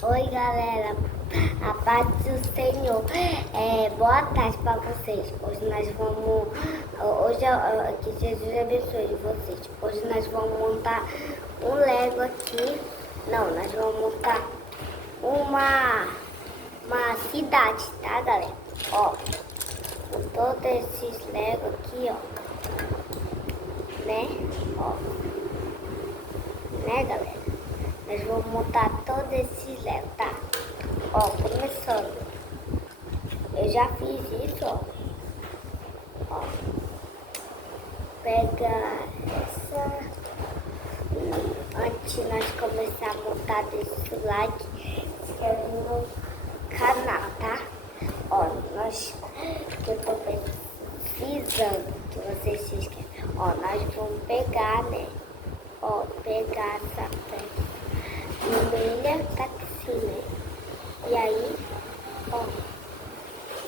Oi, galera, a paz do Senhor. Boa tarde para vocês. Hoje nós vamos. Que Jesus abençoe vocês. Hoje nós vamos montar um Lego aqui. Não, nós vamos montar uma cidade, tá, galera? Ó, com todos esses Lego aqui, ó. Né? Ó. Né, galera? Nós vamos montar todos esses Lego, tá? Ó, começando. Eu já fiz isso, ó. Ó. Pega essa. Antes de nós começar a montar, deixa o like, se inscreve no canal, tá? Ó, que eu tô precisando que vocês se inscrevam. Ó, nós vamos pegar, né? Ó, pegar essa peça vermelha, tá aqui, né? E aí, ó,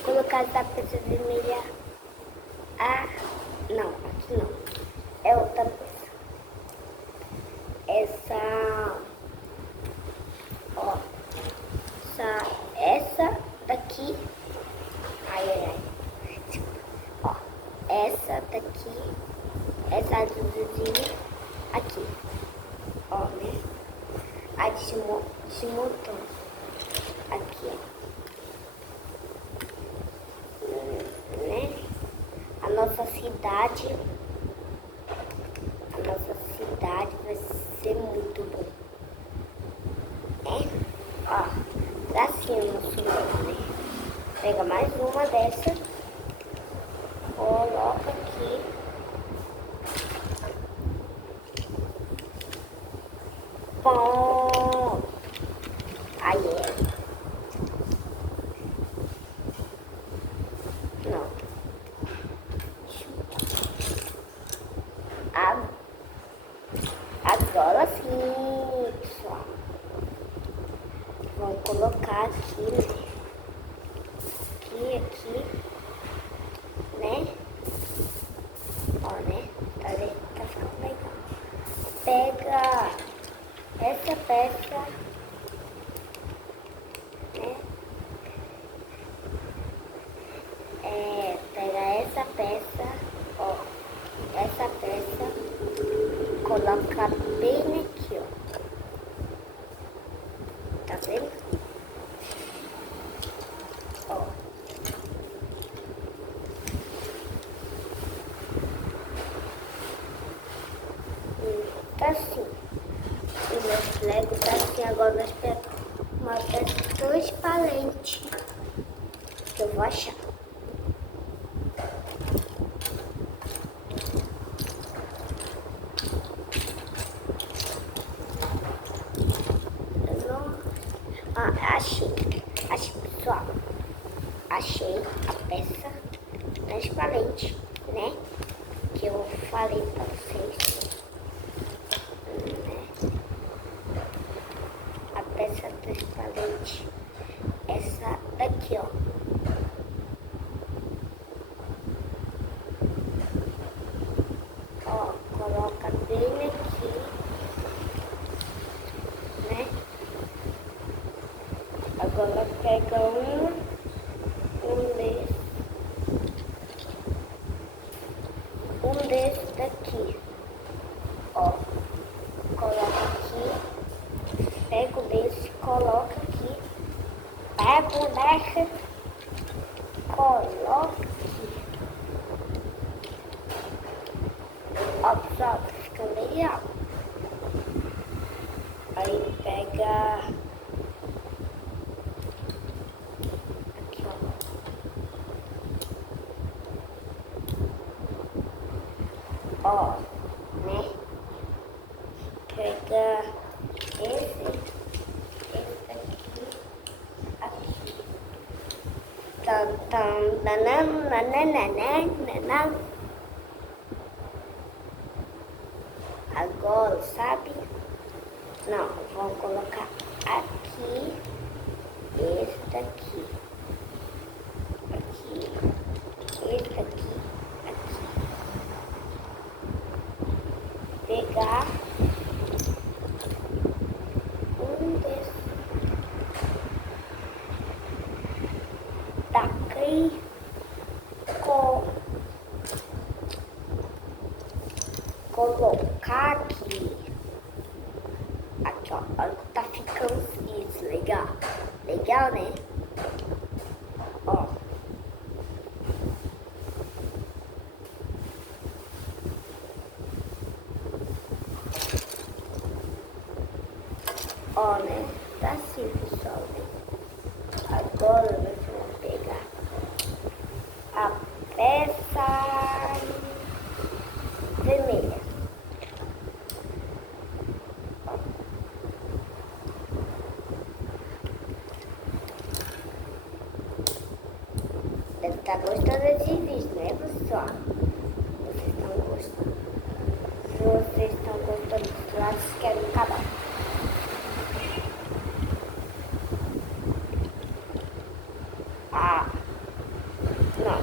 colocar essa peça vermelha. Ah, não, aqui não. É outra peça. Ó, essa daqui. Ai. Ó, essa daqui. Essa azulzinha aqui. Ó, né? A desmontou. Aqui, ó. Né? A nossa cidade vai ser muito bom. Ó, pra cima, né? Pega mais uma dessa. Coloca aqui. Bom. Aí é. Não. Agora sim, pessoal. Vamos colocar aqui, né? Aqui, né? Ó, né? Tá vendo? Tá ficando legal. Pega essa peça, né? Pega essa peça, ó. Essa peça, coloca bem aqui, ó. Tá vendo? Ó. Tá assim. E meus Lego tá assim. Agora nós pegamos uma peça transparente que eu vou achar. Achei, pessoal. Achei a peça transparente, né? Que eu falei pra vocês. Né? A peça transparente. Essa daqui, ó. Ó, coloca bem aqui. Né? Agora pega um desse daqui, ó, coloca aqui, pega o desse, coloca aqui, pega a boneca, coloca aqui, ó, pessoal, fica legal. Aí pega aqui, ó, né? Pega esse aqui. Agora, sabe? Não, vamos colocar aqui esse daqui. Aqui. Esse daqui. Aqui. Pegar um desses legal. Legal, né? Ó. Ó, né? Tá assim, pessoal, né? Agora nós vamos pegar a peça vermelha. Deve estar gostando desse vídeo, né, pessoal? Vocês estão gostando? Se vocês estão gostando dos lados, querem acabar. Ah, não.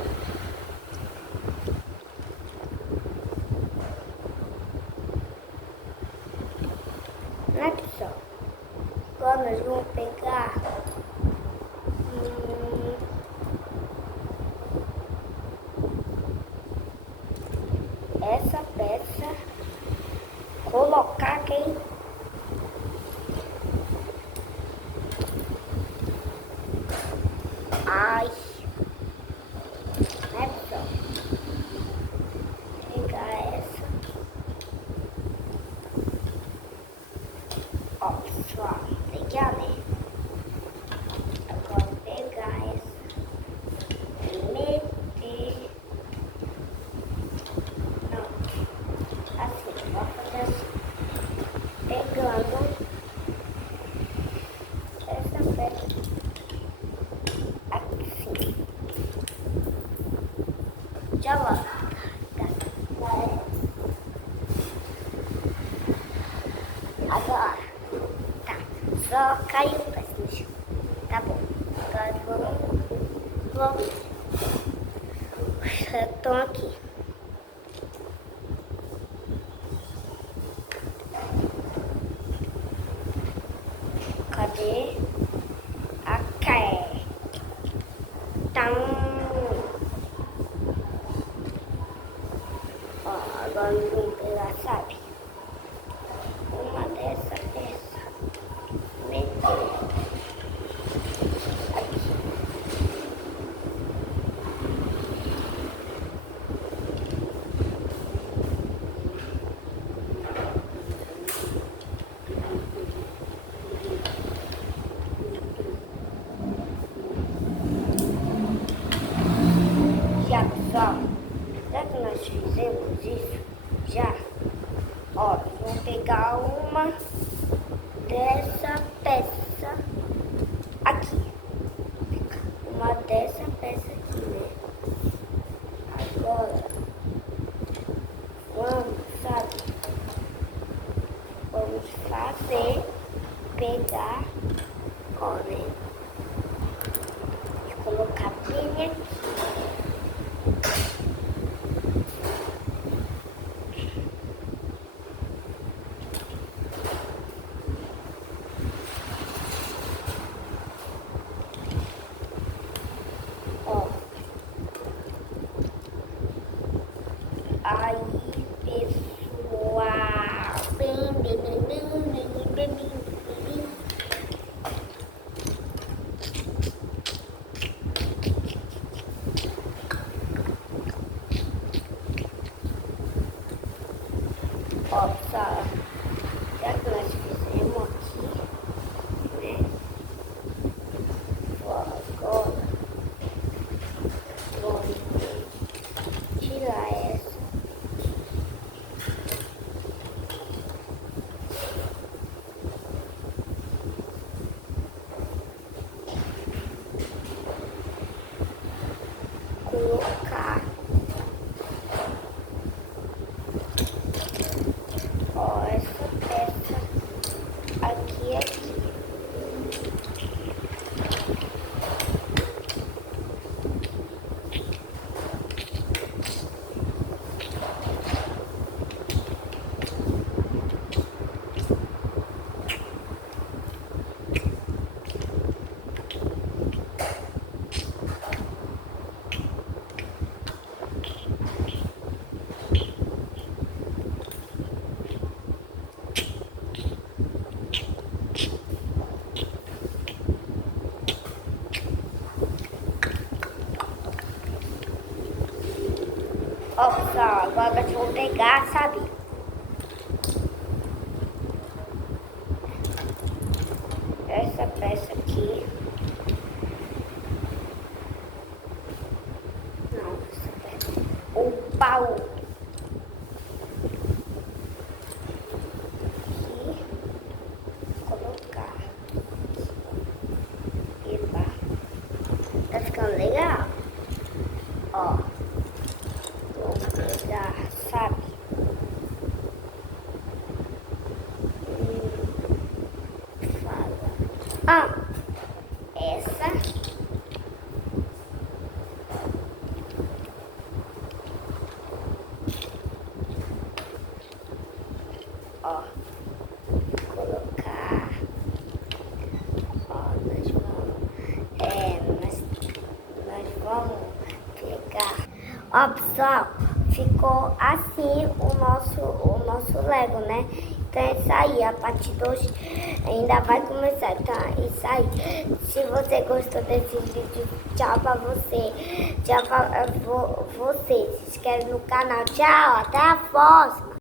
Né, pessoal? Agora nós vamos pegar essa peça, colocar aqui. Ai, né, pessoal? Pegar essa. Ó, pessoal, legal, né? Agora pegar essa e meter. Não, assim, vou fazer assim. Pegando essa peça assim. Já volto. Agora, tá, só caiu o peça no chão. Tá bom, agora vamos. Estão aqui. Cadê a Então, ó, agora vamos pegar, sabe? Uma dessa peça. Meter aqui. pessoal, agora nós vamos pegar, sabe? Essa peça aqui. Não, essa peça. O baú. Aqui. Colocar. Epa. Tá ficando legal? Ó. Vou pegar, sabe? Fala. Ah, essa. Ó. Colocar. Ó, nós vamos pegar. Ó, pessoal, ficou assim o nosso Lego, né? Então é isso aí, a parte 2 ainda vai começar. Então é isso aí. Se você gostou desse vídeo, tchau pra você. Tchau pra você. Se inscreve no canal. Tchau, até a próxima.